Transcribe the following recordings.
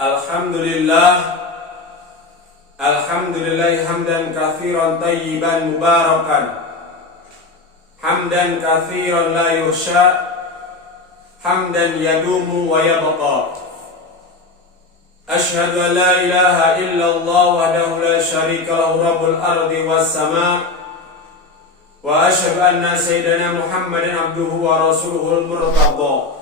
Alhamdulillah hamdan katsiran tayyiban mubarakan hamdan katsiran la yuhsha hamdan yadumu wa yabqa. Asyhadu an la ilaha illallah wahdahu la syarika lahu rabbul ardi was sama' wa asyhadu anna sayyidana Muhammadan abduhu wa rasuluhul murtadha.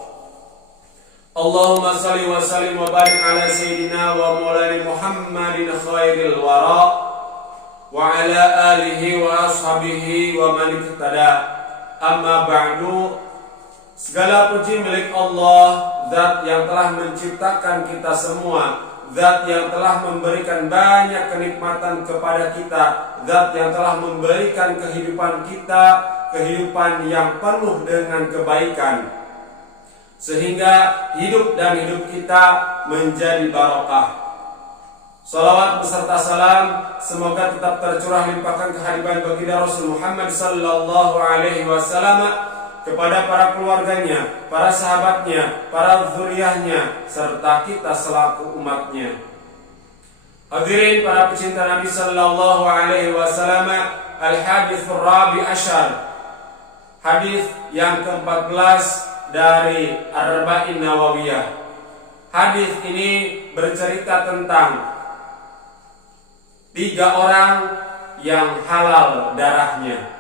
Allahumma salli wa sallim wa barik ala sayyidina wa maulana Muhammadin khairil wara wa ala alihi wa ashabihi wa man ihtada. Amma ba'du. Segala puji milik Allah, Zat yang telah menciptakan kita semua, Zat yang telah memberikan banyak kenikmatan kepada kita, Zat yang telah memberikan kehidupan kita, kehidupan yang penuh dengan kebaikan, sehingga hidup dan hidup kita menjadi barokah. Salawat beserta salam semoga tetap tercurah limpahkan kehadiran baginda Rasul Muhammad sallallahu alaihi wasallam kepada para keluarganya, para sahabatnya, para zuriyahnya, serta kita selaku umatnya. Hadirin para pecinta Nabi sallallahu alaihi wasallam, al-haditsur rabi asyar, hadis yang ke-14 dari Arba'in Nawawiyah. Hadis ini bercerita tentang 3 orang yang halal darahnya.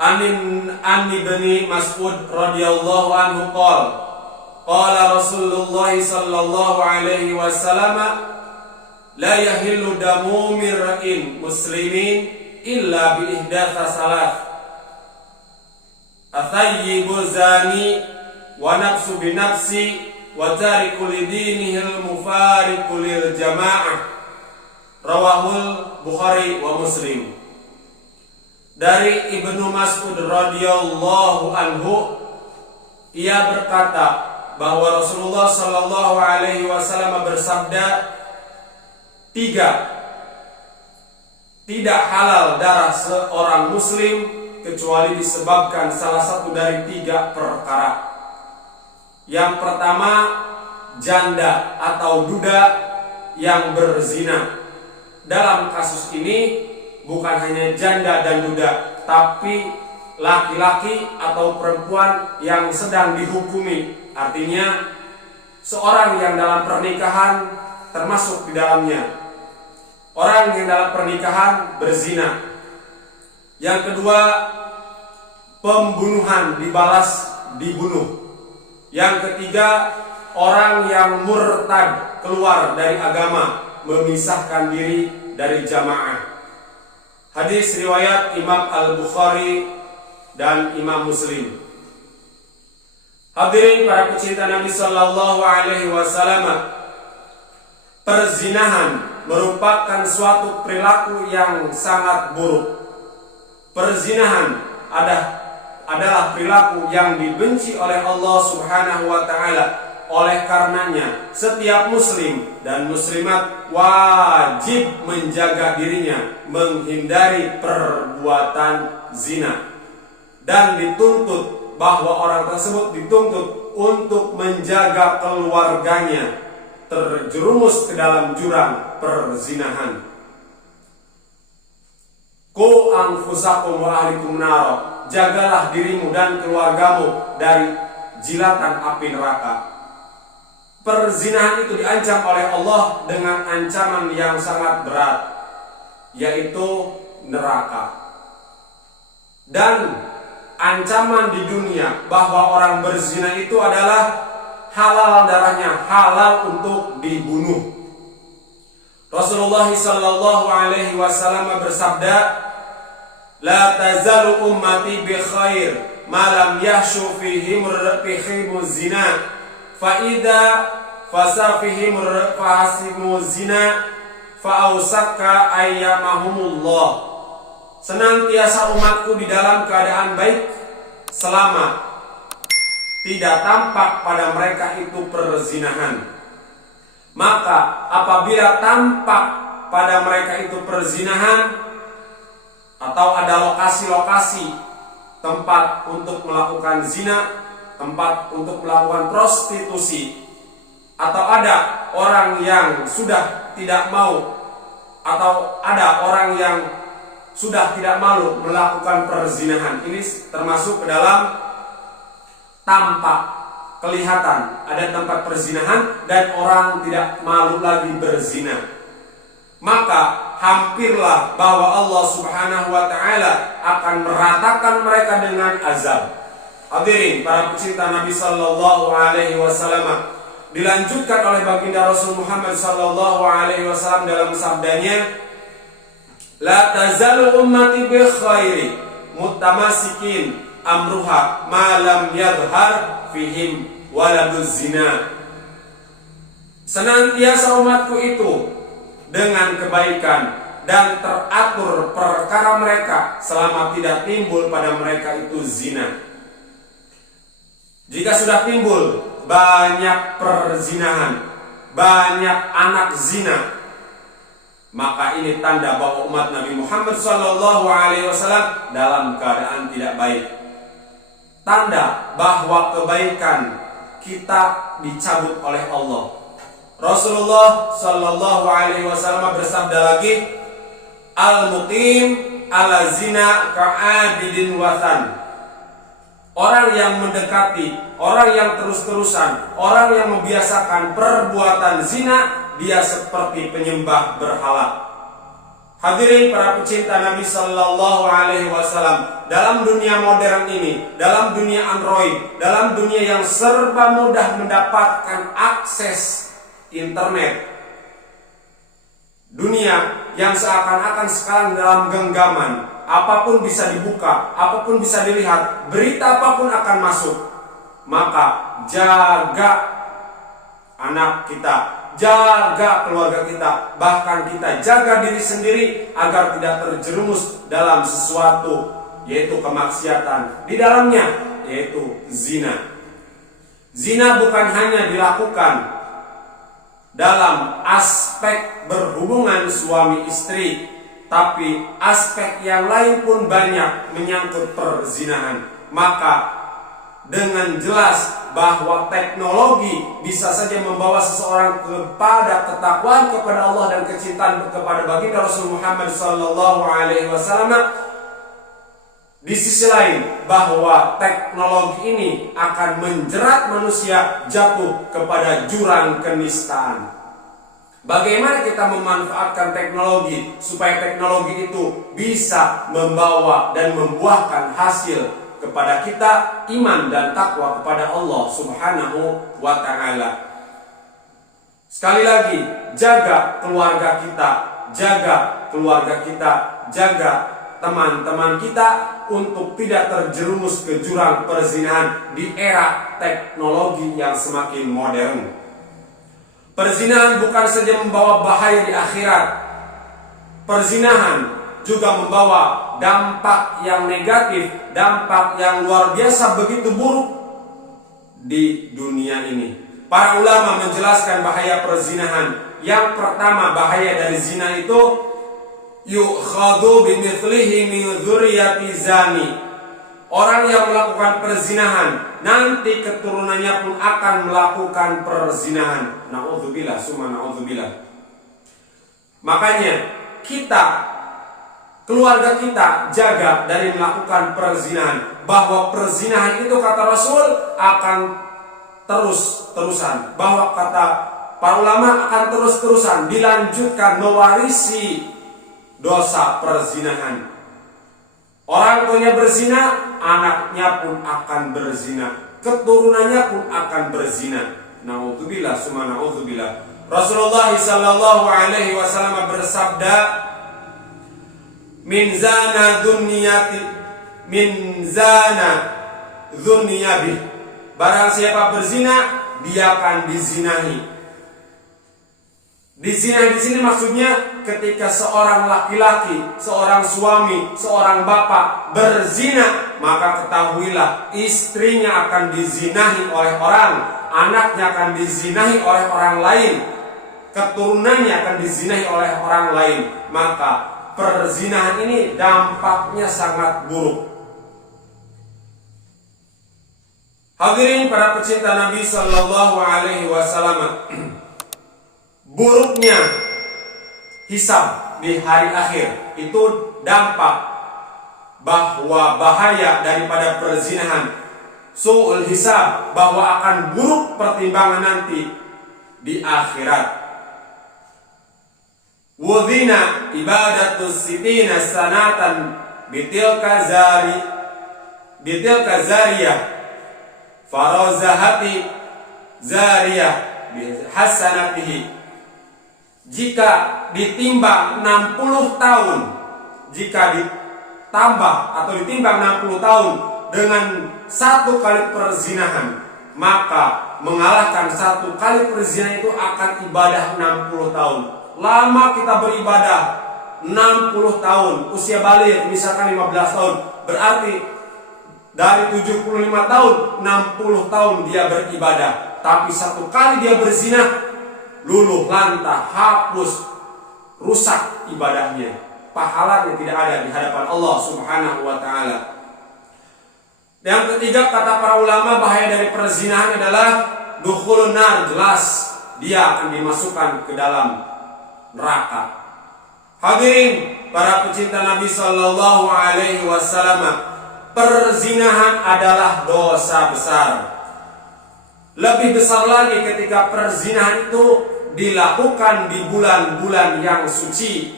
An ibni Mas'ud radhiyallahu anhu qala Rasulullah sallallahu alaihi wasallam la yahillu damu mir'in muslimin illa bi ihdatsa salat athayyibul zani wa nafsu bi nafsi wa tariku lidinihil mufariqu lil jamaah. Rawahul Bukhari wa Muslim. Dari Ibnu Mas'ud radhiyallahu anhu, ia berkata bahwa Rasulullah sallallahu alaihi wasallam bersabda, 3, tidak halal darah seorang muslim kecuali disebabkan salah satu dari 3 perkara. Yang pertama, janda atau duda yang berzina. Dalam kasus ini bukan hanya janda dan duda, tapi laki-laki atau perempuan yang sedang dihukumi. Artinya seorang yang dalam pernikahan termasuk di dalamnya. Orang yang dalam pernikahan berzina. Yang kedua, pembunuhan dibalas dibunuh. Yang ketiga, orang yang murtad keluar dari agama, memisahkan diri dari jamaah. Hadis riwayat Imam Al-Bukhari dan Imam Muslim. Hadirin para pecinta Nabi sallallahu alaihi wasallam, perzinahan merupakan suatu perilaku yang sangat buruk. Perzinahan adalah perilaku yang dibenci oleh Allah Subhanahu wa taala. Oleh karenanya, setiap muslim dan muslimat wajib menjaga dirinya menghindari perbuatan zina, dan dituntut bahwa orang tersebut dituntut untuk menjaga keluarganya terjerumus ke dalam jurang perzinahan. Qu anfusakum wa ahlikum nar, jagalah dirimu dan keluargamu dari jilatan api neraka. Perzinahan itu diancam oleh Allah dengan ancaman yang sangat berat, yaitu neraka. Dan ancaman di dunia bahwa orang berzina itu adalah halal darahnya, halal untuk dibunuh. Rasulullah sallallahu alaihi wasallam bersabda, la tazalu ummati bi khair ma lam yahshu fihim zina. Fa'ida fasafihim fahasimu zina fa'ausaka ayyamahumullah. Senantiasa umatku di dalam keadaan baik selama tidak tampak pada mereka itu perzinahan. Maka apabila tampak pada mereka itu perzinahan, atau ada lokasi-lokasi tempat untuk melakukan zina, tempat untuk melakukan prostitusi, atau ada orang yang sudah tidak mau, atau ada orang yang sudah tidak malu melakukan perzinahan. Ini termasuk ke dalam tampak, kelihatan ada tempat perzinahan dan orang tidak malu lagi berzina. Maka hampirlah bahwa Allah Subhanahu wa taala akan meratakan mereka dengan azab. Hadirin para pecinta Nabi sallallahu alaihi wasallam, dilanjutkan oleh baginda Rasul Muhammad sallallahu alaihi wasallam dalam sabdanya, la tazalu ummati bi khairi mutamasikin amruha ma lam yadhhar fihim waladuz zina. Senantiasa umatku itu dengan kebaikan dan teratur perkara mereka selama tidak timbul pada mereka itu zina. Jika sudah timbul banyak perzinahan, banyak anak zina, maka ini tanda bahwa umat Nabi Muhammad SAW dalam keadaan tidak baik. Tanda bahwa kebaikan kita dicabut oleh Allah. Rasulullah SAW bersabda lagi, al-muqim ala zina ka'abidin wathan. Orang yang mendekati, orang yang terus-terusan, orang yang membiasakan perbuatan zina, dia seperti penyembah berhala. Hadirin para pecinta Nabi sallallahu alaihi wasallam, dalam dunia modern ini, dalam dunia Android, dalam dunia yang serba mudah mendapatkan akses internet, dunia yang seakan-akan sekarang dalam genggaman, apapun bisa dibuka, apapun bisa dilihat, berita apapun akan masuk. Maka jaga anak kita, jaga keluarga kita, bahkan kita jaga diri sendiri agar tidak terjerumus dalam sesuatu, yaitu kemaksiatan di dalamnya, yaitu zina. Zina bukan hanya dilakukan dalam aspek berhubungan suami istri, tapi aspek yang lain pun banyak menyangkut perzinahan. Maka dengan jelas bahwa teknologi bisa saja membawa seseorang kepada ketakwaan kepada Allah dan kecintaan kepada baginda Rasul Muhammad SAW. Di sisi lain, bahwa teknologi ini akan menjerat manusia jatuh kepada jurang kenistaan. Bagaimana kita memanfaatkan teknologi supaya teknologi itu bisa membawa dan membuahkan hasil kepada kita iman dan takwa kepada Allah Subhanahu wa ta'ala. Sekali lagi, jaga keluarga kita, jaga keluarga kita, jaga teman-teman kita untuk tidak terjerumus ke jurang perzinahan di era teknologi yang semakin modern. Perzinahan bukan saja membawa bahaya di akhirat, perzinahan juga membawa dampak yang negatif, dampak yang luar biasa begitu buruk di dunia ini. Para ulama menjelaskan bahaya perzinahan. Yang pertama, bahaya dari zina itu yukhadhu bimithlihi min dzurriyyati zani. Orang yang melakukan perzinahan nanti keturunannya pun akan melakukan perzinahan. Na'udzubillah, summa na'udzubillah. Makanya kita, keluarga kita jaga dari melakukan perzinahan. Bahwa perzinahan itu kata Rasul akan terus-terusan. Bahwa kata para ulama akan terus-terusan dilanjutkan mewarisi dosa perzinahan. Orang tuanya berzina, anaknya pun akan berzina, keturunannya pun akan berzina. Na'udzubillah, summa na'udzubillah. Rasulullah sallallahu alaihi wasallam bersabda, min zana dzunniyabi. Barang siapa berzina, dia akan dizinahi. Dizina di sini maksudnya ketika seorang laki-laki, seorang suami, seorang bapak berzina, maka ketahuilah istrinya akan dizinahi oleh orang, anaknya akan dizinahi oleh orang lain, keturunannya akan dizinahi oleh orang lain. Maka perzinahan ini dampaknya sangat buruk. Hadirin para pecinta Nabi Sallallahu Alaihi Wasallam, buruknya hisab di hari akhir itu dampak bahwa bahaya daripada perzinahan, su'ul hisab, bahwa akan buruk pertimbangan nanti di akhirat. Wudhina ibadatus sitina sanatan bitilka zariyah farazahati zariyah bihasanatihi. Jika ditimbang 60 tahun, jika ditambah atau ditimbang 60 tahun dengan satu kali perzinahan, maka mengalahkan satu kali perzinahan itu akan ibadah 60 tahun. Lama kita beribadah 60 tahun, usia balik misalkan 15 tahun, berarti dari 75 tahun, 60 tahun dia beribadah. Tapi satu kali dia berzina, luluh lantah, hapus, rusak ibadahnya. Pahalanya tidak ada di hadapan Allah Subhanahu wa ta'ala. Yang ketiga, kata para ulama, bahaya dari perzinahan adalah dukhulun nar, jelas dia akan dimasukkan ke dalam neraka. Hadirin para pecinta Nabi Sallallahu Alaihi Wasallam, perzinahan adalah dosa besar. Lebih besar lagi ketika perzinahan itu dilakukan di bulan-bulan yang suci,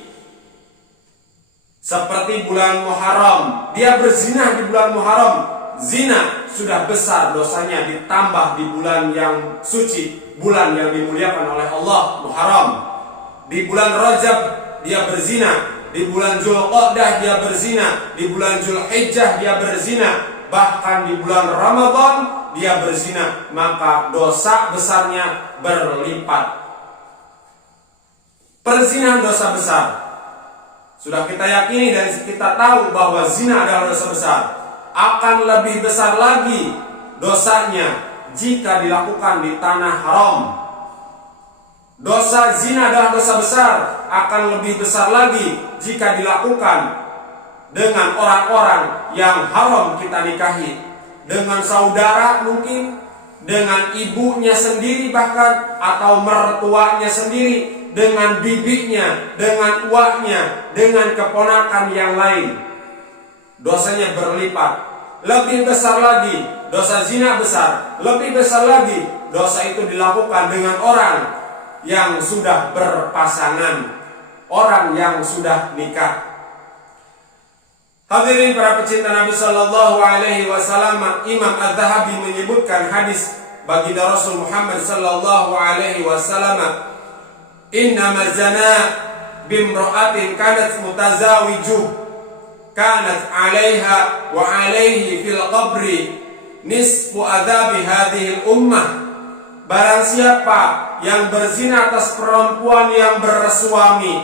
seperti bulan Muharram. Dia berzina di bulan Muharram, zina sudah besar dosanya, ditambah di bulan yang suci, bulan yang dimuliakan oleh Allah, Muharram. Di bulan Rajab dia berzina, di bulan Zulqa'dah dia berzina, di bulan Zulhijjah dia berzina, bahkan di bulan Ramadan dia berzina, maka dosa besarnya berlipat. Perzinahan dosa besar. Sudah kita yakini dan kita tahu bahwa zina adalah dosa besar. Akan lebih besar lagi dosanya jika dilakukan di tanah haram. Dosa zina adalah dosa besar, akan lebih besar lagi jika dilakukan dengan orang-orang yang haram kita nikahi, dengan saudara mungkin, dengan ibunya sendiri bahkan, atau mertuanya sendiri, dengan bibinya, dengan uaknya, dengan keponakan yang lain. Dosanya berlipat. Lebih besar lagi, dosa zina besar. Lebih besar lagi, dosa itu dilakukan dengan orang yang sudah berpasangan, orang yang sudah nikah. Hadirin para pecinta Nabi Sallallahu Alaihi Wasallam, Imam Az-Zahabi menyebutkan hadis baginda Rasul Muhammad Sallallahu Alaihi Wasallam, innama zana bimra'atin kanat mutazawijuh kanat 'alaiha wa 'alaihi fil qabri nisfu adzabi hadhil ummah. Barang siapa yang berzina atas perempuan yang bersuami,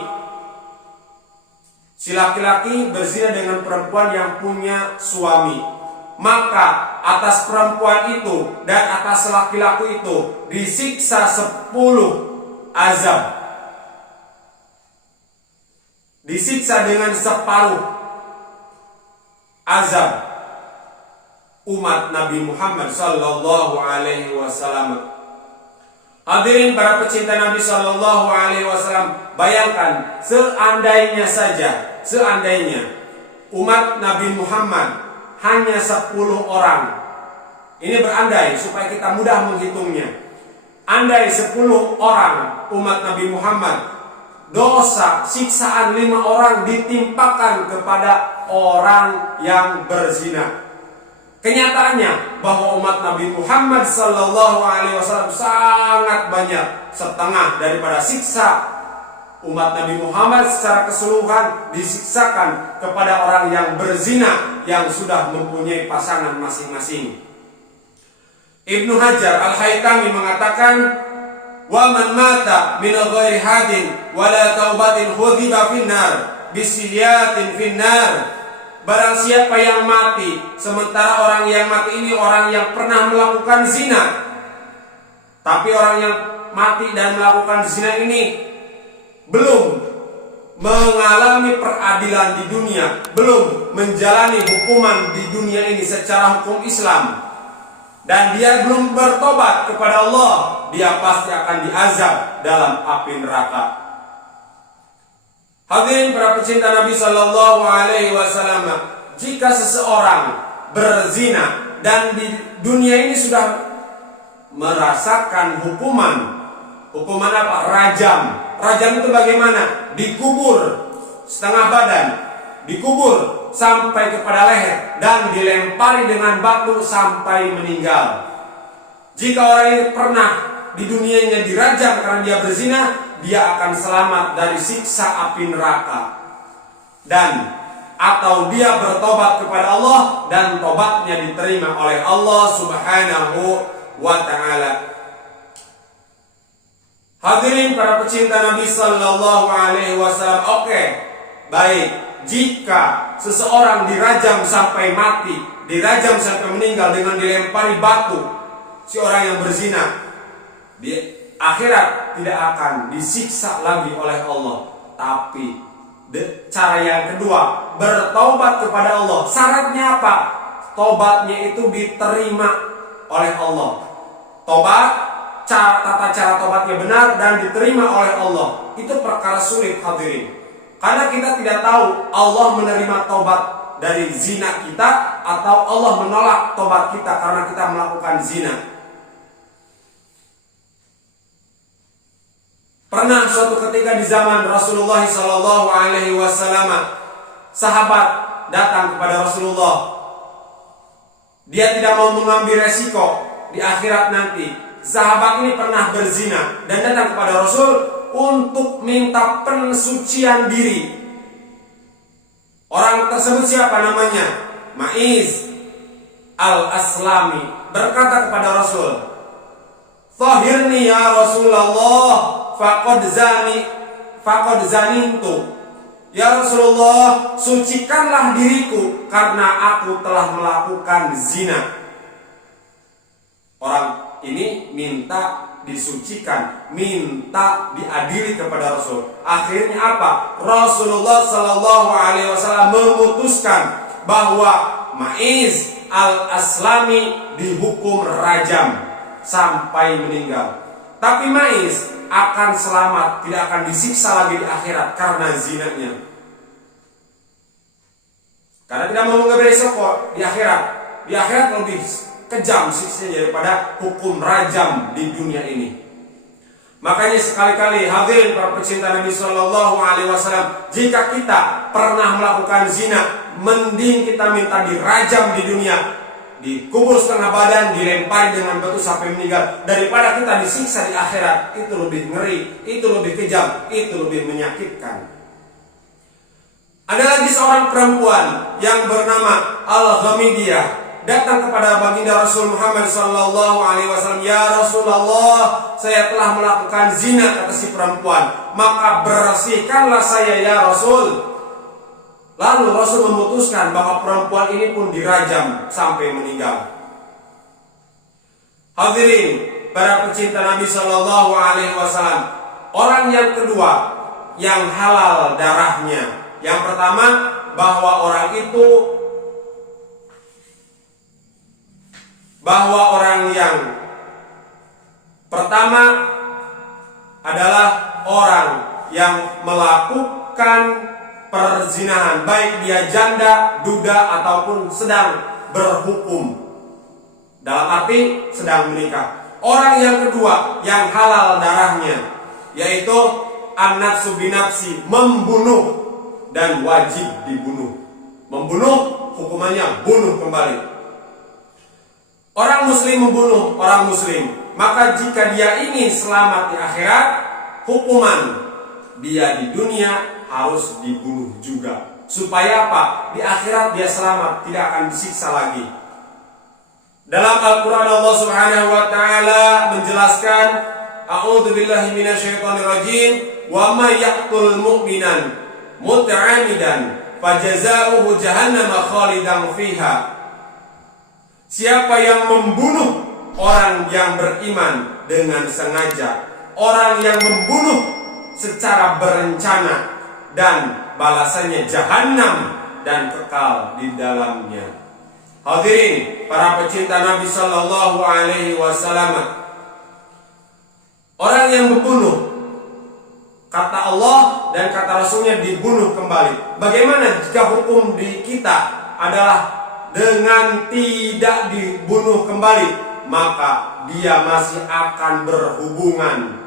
si laki-laki berzina dengan perempuan yang punya suami, maka atas perempuan itu dan atas laki-laki itu disiksa 10 azab. Disiksa dengan separuh azab umat Nabi Muhammad Sallallahu Alaihi Wasallam. Hadirin para pecinta Nabi Sallallahu Alaihi Wasallam, bayangkan seandainya umat Nabi Muhammad hanya 10 orang. Ini berandai supaya kita mudah menghitungnya. Andai 10 orang umat Nabi Muhammad, dosa siksaan 5 orang ditimpakan kepada orang yang berzina. Kenyataannya bahwa umat Nabi Muhammad Sallallahu Alaihi Wasallam sangat banyak, setengah daripada siksa umat Nabi Muhammad secara keseluruhan disiksakan kepada orang yang berzina yang sudah mempunyai pasangan masing-masing. Ibnu Hajar Al-Haytami mengatakan, wa man mata min ghairi hadin wala taubatin khudhiba finnar bisiyatin finnar. Barang siapa yang mati, sementara orang yang mati ini orang yang pernah melakukan zina, tapi orang yang mati dan melakukan zina ini belum mengalami peradilan di dunia, belum menjalani hukuman di dunia ini secara hukum Islam, dan dia belum bertobat kepada Allah, dia pasti akan diazab dalam api neraka. Hadirin para pecinta Nabi Sallallahu Alaihi Wasallam, jika seseorang berzina dan di dunia ini sudah merasakan hukuman apa? Rajam. Rajam itu bagaimana? Dikubur setengah badan, dikubur sampai kepada leher dan dilempari dengan batu sampai meninggal. Jika orang ini pernah di dunianya dirajam karena dia berzina, dia akan selamat dari siksa api neraka. Dan atau dia bertobat kepada Allah dan tobatnya diterima oleh Allah Subhanahu wa ta'ala. Hadirin para pecinta Nabi Sallallahu Alaihi Wasallam. Oke, baik. Jika seseorang dirajam sampai mati, dirajam sampai meninggal dengan dilempari batu, si orang yang berzina di akhirat tidak akan disiksa lagi oleh Allah. Tapi cara yang kedua, bertaubat kepada Allah. Syaratnya apa? Tobatnya itu diterima oleh Allah. Tobat, tata cara tobatnya benar dan diterima oleh Allah. Itu perkara sulit, hadirin. Karena kita tidak tahu Allah menerima tobat dari zina kita atau Allah menolak tobat kita karena kita melakukan zina. Pernah suatu ketika di zaman Rasulullah Sallallahu Alaihi Wasallam, sahabat datang kepada Rasulullah. Dia tidak mau mengambil resiko di akhirat nanti. Sahabat ini pernah berzina dan datang kepada Rasul untuk minta pensucian diri. Orang tersebut siapa namanya? Ma'iz al-Aslami berkata kepada Rasul, "Tahhirni ya Rasulullah, faqad zanintu." Ya Rasulullah, sucikanlah diriku karena aku telah melakukan zina. Orang ini minta disucikan, minta diadili kepada Rasul. Akhirnya apa? Rasulullah Sallallahu Alaihi Wasallam memutuskan bahwa Ma'iz al-Aslami dihukum rajam sampai meninggal. Tapi Ma'iz akan selamat, tidak akan disiksa lagi di akhirat karena zinanya. Karena tidak mau mengambil resiko di akhirat. Di akhirat lebih kejam siksanya daripada hukum rajam di dunia ini. Makanya sekali-kali hadirin para pecinta Nabi Sallallahu Alaihi Wasallam, jika kita pernah melakukan zina, mending kita minta dirajam di dunia, dikubur setengah badan, dilempari dengan batu sampai meninggal, daripada kita disiksa di akhirat. Itu lebih ngeri, itu lebih kejam, itu lebih menyakitkan. Ada lagi seorang perempuan yang bernama Al-Ghamidiyah datang kepada baginda Rasul Muhammad Sallallahu Alaihi Wasallam. Ya Rasulullah, saya telah melakukan zina, kata si perempuan, maka bersihkanlah saya ya Rasul. Lalu Rasul memutuskan bahwa perempuan ini pun dirajam sampai meninggal. Hadirin para pecinta Nabi Sallallahu Alaihi Wasallam, orang yang kedua yang halal darahnya. Yang pertama, bahwa orang yang pertama adalah orang yang melakukan perzinahan, baik dia janda, duda ataupun sedang berhukum, dalam arti sedang menikah. Orang yang kedua yang halal darahnya yaitu an-nafsu binafsi, membunuh dan wajib dibunuh. Membunuh hukumannya bunuh kembali. Orang muslim membunuh orang muslim, maka jika dia ingin selamat di akhirat, hukuman dia di dunia harus dibunuh juga. Supaya apa? Di akhirat dia selamat, tidak akan disiksa lagi. Dalam Al-Quran Allah Subhanahu wa ta'ala menjelaskan, A'udzu billahi minasyaitonir rajim, wa may yaqtul mu'minan muta'amidan fajazauhu jahannam khalidan fiha. Siapa yang membunuh orang yang beriman dengan sengaja, orang yang membunuh secara berencana, dan balasannya jahannam dan kekal di dalamnya. Hadirin para pecinta Nabi Sallallahu Alaihi Wasallam, orang yang membunuh, kata Allah dan kata Rasulnya dibunuh kembali. Bagaimana jika hukum di kita adalah dengan tidak dibunuh kembali, maka dia masih akan berhubungan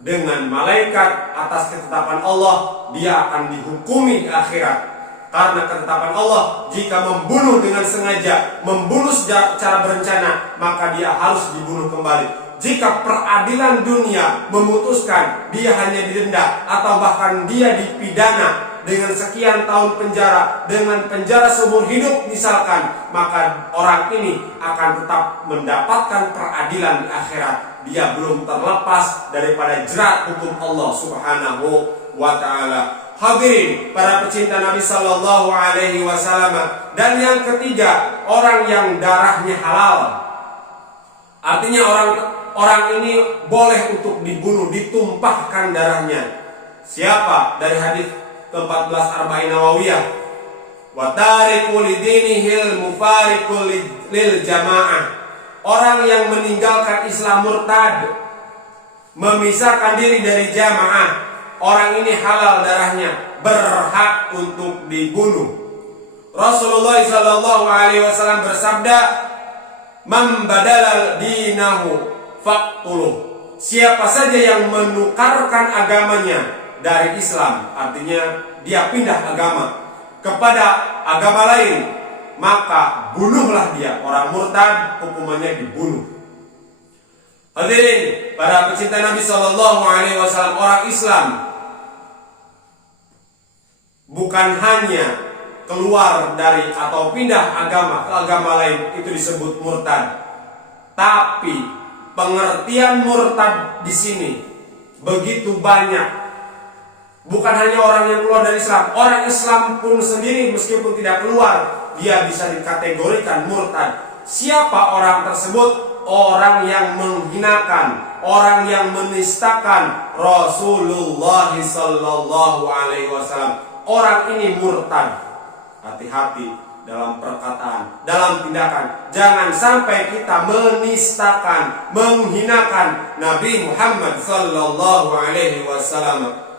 dengan malaikat atas ketetapan Allah. Dia akan dihukumi di akhirat. Karena ketetapan Allah, jika membunuh dengan sengaja, membunuh secara berencana, maka dia harus dibunuh kembali. Jika peradilan dunia memutuskan dia hanya didenda atau bahkan dia dipidana dengan sekian tahun penjara, dengan penjara seumur hidup misalkan, maka orang ini akan tetap mendapatkan peradilan di akhirat. Dia belum terlepas daripada jerat hukum Allah Subhanahu wa ta'ala. Hadirin para pecinta Nabi Sallallahu Alaihi Wasallam. Dan yang ketiga, orang yang darahnya halal. Artinya orang ini boleh untuk dibunuh, ditumpahkan darahnya. Siapa? Dari hadis ke-14 Arba'in Nawawiyah, wa tariku lidinihil mufariku lil jamaah. Orang yang meninggalkan Islam murtad, memisahkan diri dari jamaah, orang ini halal darahnya, berhak untuk dibunuh. Rasulullah Sallallahu Alaihi Wasallam bersabda, "Man badala dinahu faqtuluh." Siapa saja yang menukarkan agamanya dari Islam, artinya dia pindah agama kepada agama lain, maka bunuhlah dia. Orang murtad hukumannya dibunuh. Hadirin para pecinta Nabi Sallallahu Alaihi Wasallam, orang Islam bukan hanya keluar dari atau pindah agama ke agama lain itu disebut murtad, tapi pengertian murtad di sini begitu banyak. Bukan hanya orang yang keluar dari Islam, orang Islam pun sendiri meskipun tidak keluar, dia bisa dikategorikan murtad. Siapa orang tersebut? Orang yang menghinakan, orang yang menistakan Rasulullah Sallallahu Alaihi Wasallam. Orang ini murtad. Hati-hati dalam perkataan, dalam tindakan. Jangan sampai kita menistakan, menghinakan Nabi Muhammad Sallallahu Alaihi Wasallam.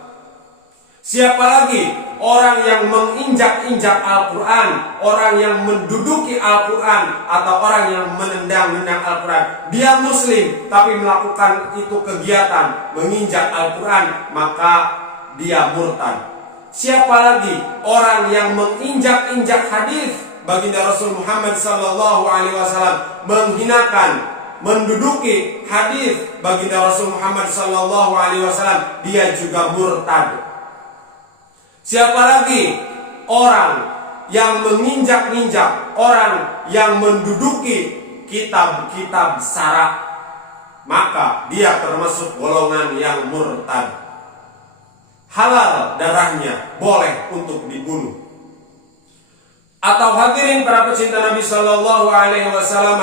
Siapa lagi? Orang yang menginjak-injak Al-Quran, orang yang menduduki Al-Quran, atau orang yang menendang-nendang Al-Quran. Dia muslim tapi melakukan itu kegiatan menginjak Al-Quran, maka dia murtad. Siapa lagi? Orang yang menginjak-injak hadis baginda Rasul Muhammad Sallallahu Alaihi Wasallam, menghinakan, menduduki hadis baginda Rasul Muhammad Sallallahu Alaihi Wasallam, dia juga murtad. Siapa lagi? Orang yang menginjak-injak, orang yang menduduki kitab-kitab syarak, maka dia termasuk golongan yang murtad. Halal darahnya, boleh untuk dibunuh. Atau hadirin para pecinta Nabi Sallallahu Alaihi Wasallam,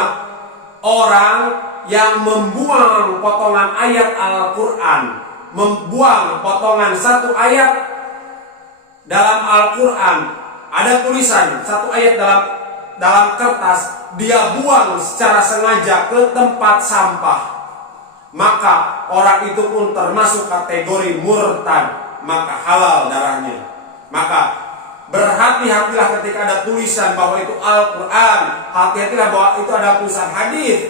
orang yang membuang potongan ayat Al-Quran, membuang potongan satu ayat dalam Al-Quran, ada tulisan satu ayat dalam kertas, dia buang secara sengaja ke tempat sampah, maka orang itu pun termasuk kategori murtad, maka halal darahnya. Maka berhati-hatilah ketika ada tulisan bahwa itu Al-Quran, hati-hatilah bahwa itu ada tulisan hadis.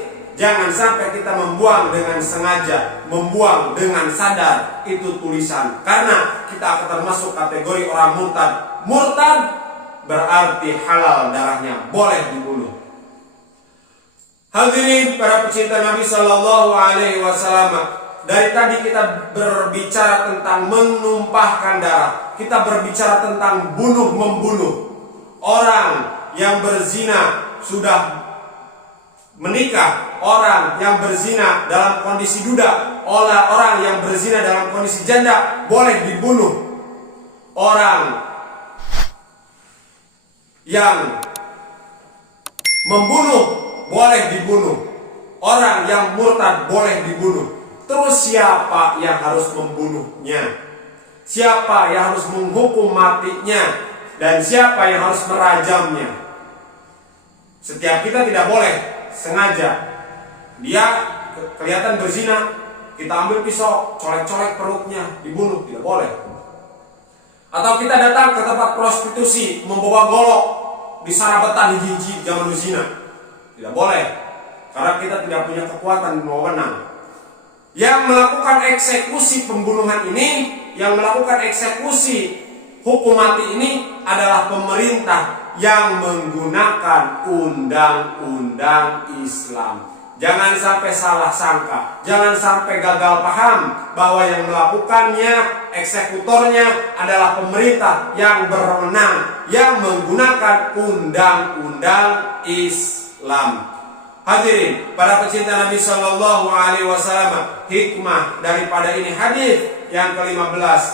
Jangan sampai kita membuang dengan sengaja, membuang dengan sadar itu tulisan, karena kita akan termasuk kategori orang murtad. Murtad berarti halal darahnya, boleh dibunuh. Hadirin para pecinta Nabi Sallallahu Alaihi Wasallam, dari tadi kita berbicara tentang menumpahkan darah, kita berbicara tentang bunuh-membunuh. Orang yang berzina sudah menikah, orang yang berzina dalam kondisi duda, orang yang berzina dalam kondisi janda boleh dibunuh. Orang yang membunuh boleh dibunuh. Orang yang murtad boleh dibunuh. Terus siapa yang harus membunuhnya? Siapa yang harus menghukum matinya? Dan siapa yang harus merajamnya? Setiap kita tidak boleh sengaja dia kelihatan berzina, kita ambil pisau, colek-colek perutnya, dibunuh, tidak boleh. Atau kita datang ke tempat prostitusi, membawa golok, disarabetan hiji-hiji zaman zina, tidak boleh, karena kita tidak punya kekuatan wewenang. Yang melakukan eksekusi pembunuhan ini, yang melakukan eksekusi hukum mati ini adalah pemerintah yang menggunakan undang-undang Islam. Jangan sampai salah sangka, jangan sampai gagal paham bahwa yang melakukannya, eksekutornya adalah pemerintah yang berwenang, yang menggunakan undang-undang Islam. Hadirin, para pecinta Nabi Shallallahu Alaihi Wasallam, hikmah daripada ini hadis yang ke-15.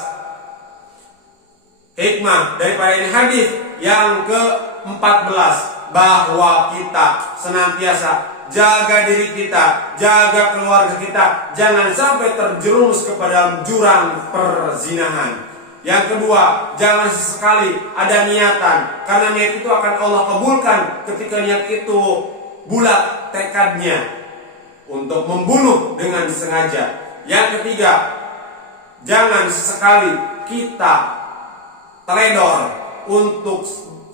Hikmah daripada ini hadis yang ke-14, bahwa kita senantiasa jaga diri kita, jaga keluarga kita, jangan sampai terjerumus kepada jurang perzinahan. Yang kedua, jangan sesekali ada niatan, karena niat itu akan Allah kabulkan ketika niat itu bulat tekadnya untuk membunuh dengan sengaja. Yang ketiga, jangan sesekali kita teledor untuk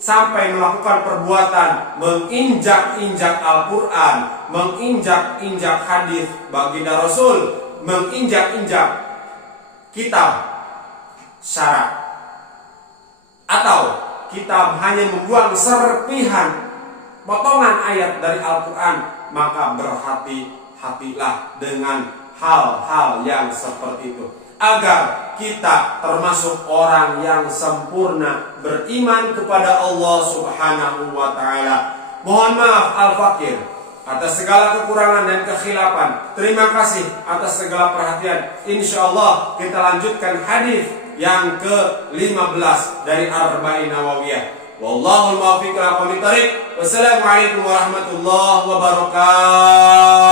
sampai melakukan perbuatan menginjak-injak Al-Quran, menginjak-injak hadis baginda Rasul, menginjak-injak kitab syara, atau kita hanya membuang serpihan potongan ayat dari Al-Quran. Maka berhati-hatilah dengan hal-hal yang seperti itu, agar kita termasuk orang yang sempurna beriman kepada Allah Subhanahu wa Ta'ala. Mohon maaf al-fakir atas segala kekurangan dan kekhilafan. Terima kasih atas segala perhatian. Insyaallah kita lanjutkan hadis yang ke-15 dari Arba'in Nawawiyah. Wallahul muwaffiq ila aqwamit thariq. Wassalamualaikum warahmatullahi wabarakatuh.